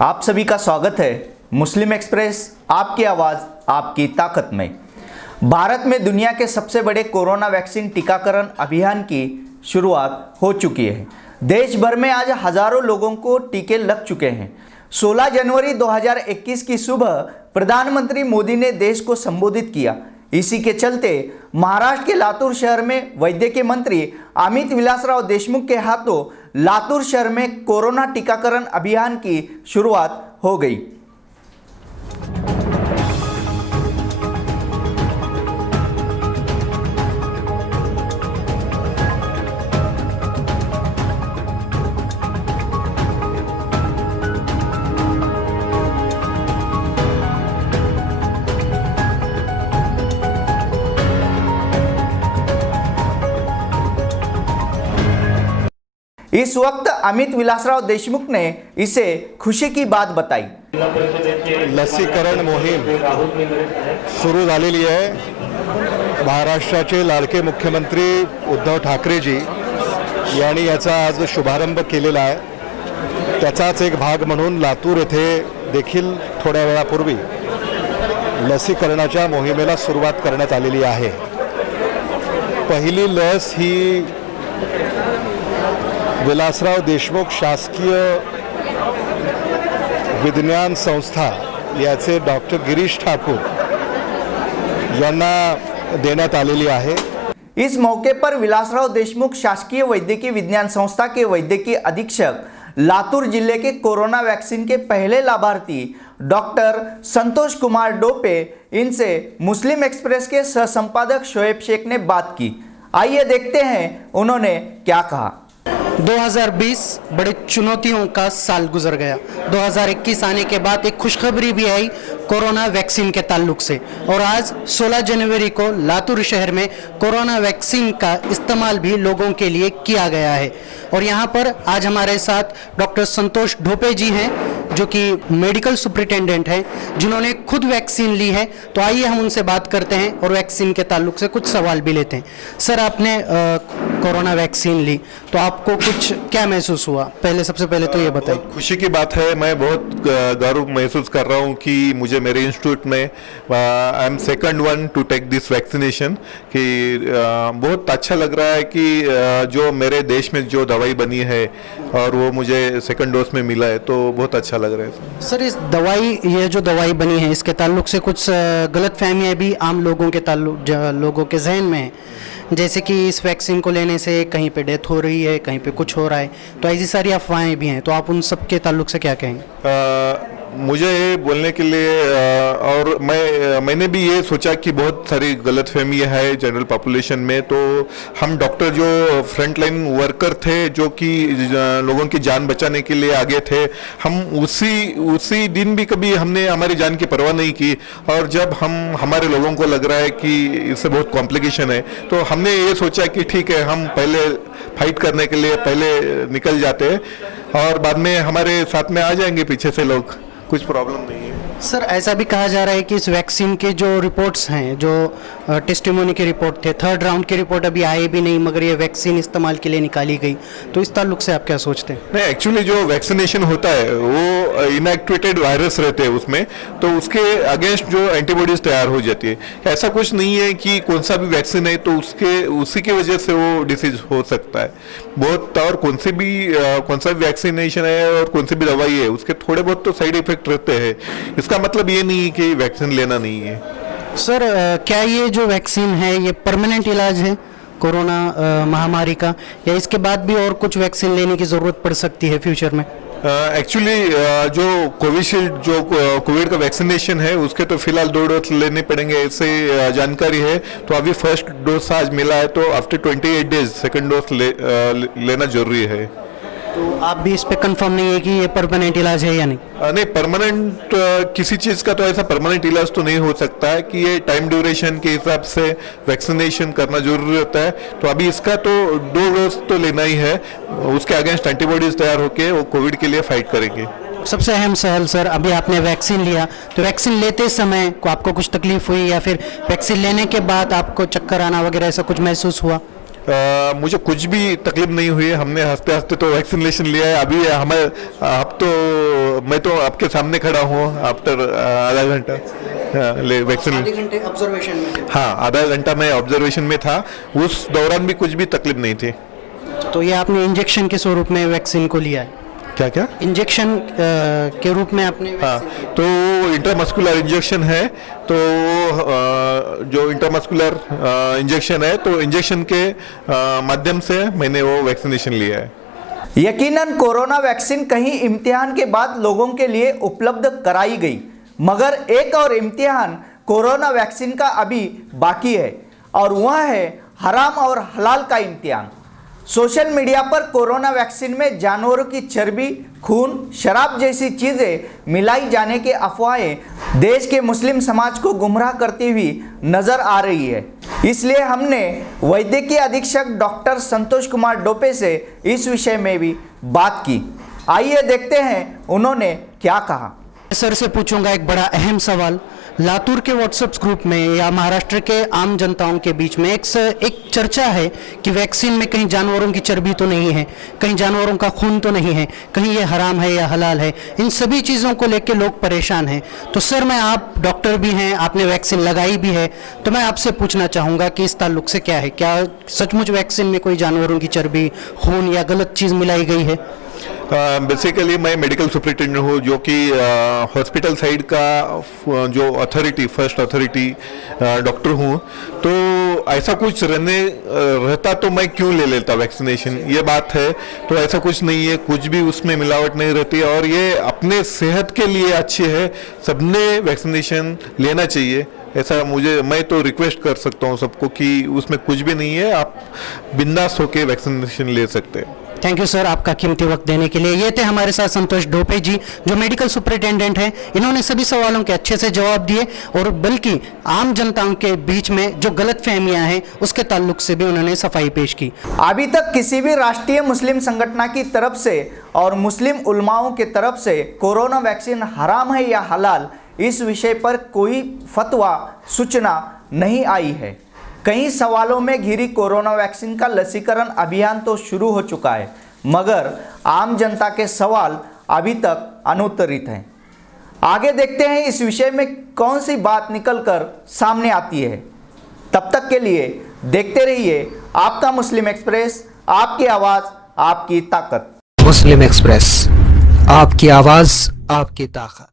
आप सभी का स्वागत है मुस्लिम एक्सप्रेस, आपकी आवाज़ आपकी ताकत में। भारत में दुनिया के सबसे बड़े कोरोना वैक्सीन टीकाकरण अभियान की शुरुआत हो चुकी है। देश भर में आज हजारों लोगों को टीके लग चुके हैं। 16 जनवरी 2021 की सुबह प्रधानमंत्री मोदी ने देश को संबोधित किया। इसी के चलते महाराष्ट्र के लातूर शहर में वैद्यकीय मंत्री अमित विलासराव देशमुख के हाथों लातूर शहर में कोरोना टीकाकरण अभियान की शुरुआत हो गई। इस वक्त अमित विलासराव देशमुख ने इसे खुशी की बात बताई। लसीकरण मोहीम सुरू झालेली आहे। महाराष्ट्राचे लाडके मुख्यमंत्री उद्धव ठाकरेजी यांनी याचा आज शुभारंभ केलेला आहे। त्याचाच एक भाग म्हणून लातूर येथे देखील थोड्या वेळापूर्वी लसीकरणाच्या मोहिमेला सुरुवात करण्यात आलेली आहे। पहिली लस ही विलासराव देशमुख शासकीय विज्ञान संस्था याचे डॉक्टर गिरीश ठाकूर यांना देण्यात आलेली आहे। इस मौके पर विलासराव देशमुख शासकीय वैद्यकीय विज्ञान संस्था के वैद्यकीय अधीक्षक, लातूर जिले के कोरोना वैक्सीन के पहले लाभार्थी डॉक्टर संतोष कुमार डोपे, इनसे मुस्लिम एक्सप्रेस के सह संपादक शोएब शेख ने बात की। आइए देखते हैं उन्होंने क्या कहा। 2020 बड़े चुनौतियों का साल गुजर गया। 2021 आने के बाद एक खुशखबरी भी आई कोरोना वैक्सीन के ताल्लुक से, और आज 16 जनवरी को लातूर शहर में कोरोना वैक्सीन का इस्तेमाल भी लोगों के लिए किया गया है। और यहाँ पर आज हमारे साथ डॉक्टर संतोष ढोपे जी हैं, जो कि मेडिकल सुपरिटेंडेंट हैं, जिन्होंने खुद वैक्सीन ली है। तो आइए हम उनसे बात करते हैं और वैक्सीन के ताल्लुक से कुछ सवाल भी लेते हैं। सर, आपने कोरोना वैक्सीन ली तो आपको कुछ क्या महसूस हुआ? सबसे पहले तो ये बताइए। खुशी की बात है, मैं बहुत गर्व महसूस कर रहा हूँ कि मुझे मेरे इंस्टीट्यूट में I am second one to take this vaccination, कि बहुत अच्छा लग रहा है कि जो मेरे देश में जो दवाई बनी है और वो मुझे सेकंड डोज में मिला है, तो बहुत अच्छा लग रहा है। सर, ये जो दवाई बनी है, इसके ताल्लुक से कुछ गलतफहमियां भी आम लोगों के लोगों के जहन में है, जैसे कि इस वैक्सीन को लेने से कहीं पे डेथ हो रही है, कहीं पे कुछ हो रहा है, तो ऐसी सारी अफवाहें भी हैं। तो आप उन सब के ताल्लुक से क्या कहेंगे? मुझे ये बोलने के लिए और मैंने भी ये सोचा कि बहुत सारी गलतफहमी है जनरल पॉपुलेशन में। तो हम डॉक्टर जो फ्रंट लाइन वर्कर थे, जो कि लोगों की जान बचाने के लिए आगे थे, हम उसी दिन भी कभी हमने हमारी जान की परवाह नहीं की। और जब हमारे लोगों को लग रहा है कि इससे बहुत कॉम्प्लिकेशन है, तो हमने ये सोचा कि ठीक है, हम पहले फाइट करने के लिए पहले निकल जाते हैं और बाद में हमारे साथ में आ जाएंगे पीछे से लोग, कुछ प्रॉब्लम नहीं है। सर, ऐसा भी कहा जा रहा है कि इस वैक्सीन के जो रिपोर्ट्स हैं, जो टेस्टिमोनी के रिपोर्ट थे, थर्ड राउंड की रिपोर्ट अभी आई भी नहीं, मगर ये वैक्सीन इस्तेमाल के लिए निकाली गई। तो इस ताल्लुक से आप क्या सोचते हैं? नहीं, एक्चुअली जो वैक्सीनेशन होता है वो इनएक्टिवेटेड वायरस रहते हैं उसमें, तो उसके अगेंस्ट जो एंटीबॉडीज तैयार हो जाती है। ऐसा कुछ नहीं है कि कौन सा भी वैक्सीन है तो उसी की वजह से वो डिसीज हो सकता है बहुत। और कौन सा भी वैक्सीनेशन है और कौन सी भी दवाई है, उसके थोड़े बहुत तो साइड इफेक्ट रहते हैं। इसका मतलब ये नहीं है कि वैक्सीन लेना नहीं है। सर, क्या ये जो वैक्सीन है ये परमानेंट इलाज है कोरोना महामारी का, या इसके बाद भी और कुछ वैक्सीन लेने की ज़रूरत पड़ सकती है फ्यूचर में? एक्चुअली जो कोविशील्ड जो कोविड का वैक्सीनेशन है, उसके तो फिलहाल 2 डोज लेने पड़ेंगे, ऐसे जानकारी है। तो अभी फर्स्ट डोज आज मिला है, तो आफ्टर 28 डेज सेकंड डोज लेना जरूरी है। तो आप भी इस पे कंफर्म नहीं है कि ये परमानेंट इलाज है या नहीं? नहीं, परमानेंट किसी चीज़ का तो ऐसा परमानेंट इलाज तो नहीं हो सकता है कि ये टाइम ड्यूरेशन के हिसाब से वैक्सीनेशन करना जरूरी होता है। तो अभी इसका तो 2 डोज तो लेना ही है, उसके अगेंस्ट एंटीबॉडीज तैयार होके वो कोविड के लिए फाइट करेंगे। सबसे अहम सवाल सर, अभी आपने वैक्सीन लिया, तो वैक्सीन लेते समय को आपको कुछ तकलीफ हुई, या फिर वैक्सीन लेने के बाद आपको चक्कर आना वगैरह ऐसा कुछ महसूस हुआ? मुझे कुछ भी तकलीफ नहीं हुई है। हमने हंसते हंसते तो वैक्सीनेशन लिया है। अभी अब तो मैं तो आपके सामने खड़ा हूँ आफ्टर आधा घंटा वैक्सीन। आधे घंटे ऑब्जर्वेशन में थे। हाँ, आधा घंटा मैं ऑब्जर्वेशन में था, उस दौरान भी कुछ भी तकलीफ नहीं थी। तो ये आपने इंजेक्शन के स्वरूप में वैक्सीन को लिया है? क्या क्या? इंजेक्शन के रूप में आपने हाँ, वैक्सीन लिया? तो इंटरमस्कुलर इंजेक्शन है, तो जो इंटरमस्कुलर इंजेक्शन है, तो इंजेक्शन के माध्यम से मैंने वो वैक्सीनेशन लिया है। यकीनन कोरोना वैक्सीन कहीं इम्तिहान के बाद लोगों के लिए उपलब्ध कराई गई, मगर एक और इम्तिहान कोरोना वैक्सीन का अभी बाकी है, और वह है हराम और हलाल का इम्तिहान। सोशल मीडिया पर कोरोना वैक्सीन में जानवरों की चर्बी, खून, शराब जैसी चीज़ें मिलाई जाने की अफवाहें देश के मुस्लिम समाज को गुमराह करती हुई नजर आ रही है। इसलिए हमने वैद्यकीय अधीक्षक डॉक्टर संतोष कुमार डोपे से इस विषय में भी बात की। आइए देखते हैं उन्होंने क्या कहा। सर से पूछूंगा एक बड़ा अहम सवाल। लातूर के व्हाट्सएप ग्रुप में या महाराष्ट्र के आम जनताओं के बीच में एक चर्चा है कि वैक्सीन में कहीं जानवरों की चर्बी तो नहीं है, कहीं जानवरों का खून तो नहीं है, कहीं ये हराम है या हलाल है। इन सभी चीज़ों को लेकर लोग परेशान हैं। तो सर, आप डॉक्टर भी हैं, आपने वैक्सीन लगाई भी है, तो मैं आपसे पूछना चाहूँगा कि इस ताल्लुक से क्या है, क्या सचमुच वैक्सीन में कोई जानवरों की चर्बी, खून या गलत चीज़ मिलाई गई है? बेसिकली मैं मेडिकल सुपरिटेंडेंट हूँ, जो कि हॉस्पिटल साइड का जो अथॉरिटी, फर्स्ट अथॉरिटी डॉक्टर हूँ। तो ऐसा कुछ रहता तो मैं क्यों ले लेता वैक्सीनेशन, ये बात है। तो ऐसा कुछ नहीं है, कुछ भी उसमें मिलावट नहीं रहती, और ये अपने सेहत के लिए अच्छी है। सबने वैक्सीनेशन लेना चाहिए, ऐसा मैं तो रिक्वेस्ट कर सकता हूँ सबको कि उसमें कुछ भी नहीं है, आप बिंदास होके वैक्सीनेशन ले सकते हैं। थैंक यू सर, आपका कीमती वक्त देने के लिए। ये थे हमारे साथ संतोष डोपे जी, जो मेडिकल सुपरिटेंडेंट हैं। इन्होंने सभी सवालों के अच्छे से जवाब दिए, और बल्कि आम जनताओं के बीच में जो गलतफहमियां हैं उसके ताल्लुक से भी उन्होंने सफाई पेश की। अभी तक किसी भी राष्ट्रीय मुस्लिम संगठन की तरफ से और मुस्लिम उलमाओं की तरफ से कोरोना वैक्सीन हराम है या हलाल, इस विषय पर कोई फतवा, सूचना नहीं आई है। कई सवालों में घिरी कोरोना वैक्सीन का लसीकरण अभियान तो शुरू हो चुका है, मगर आम जनता के सवाल अभी तक अनुत्तरित हैं। आगे देखते हैं इस विषय में कौन सी बात निकलकर सामने आती है। तब तक के लिए देखते रहिए आपका मुस्लिम एक्सप्रेस, आपकी आवाज़, आपकी ताकत। मुस्लिम एक्सप्रेस, आपकी आवाज़, आपकी ताकत।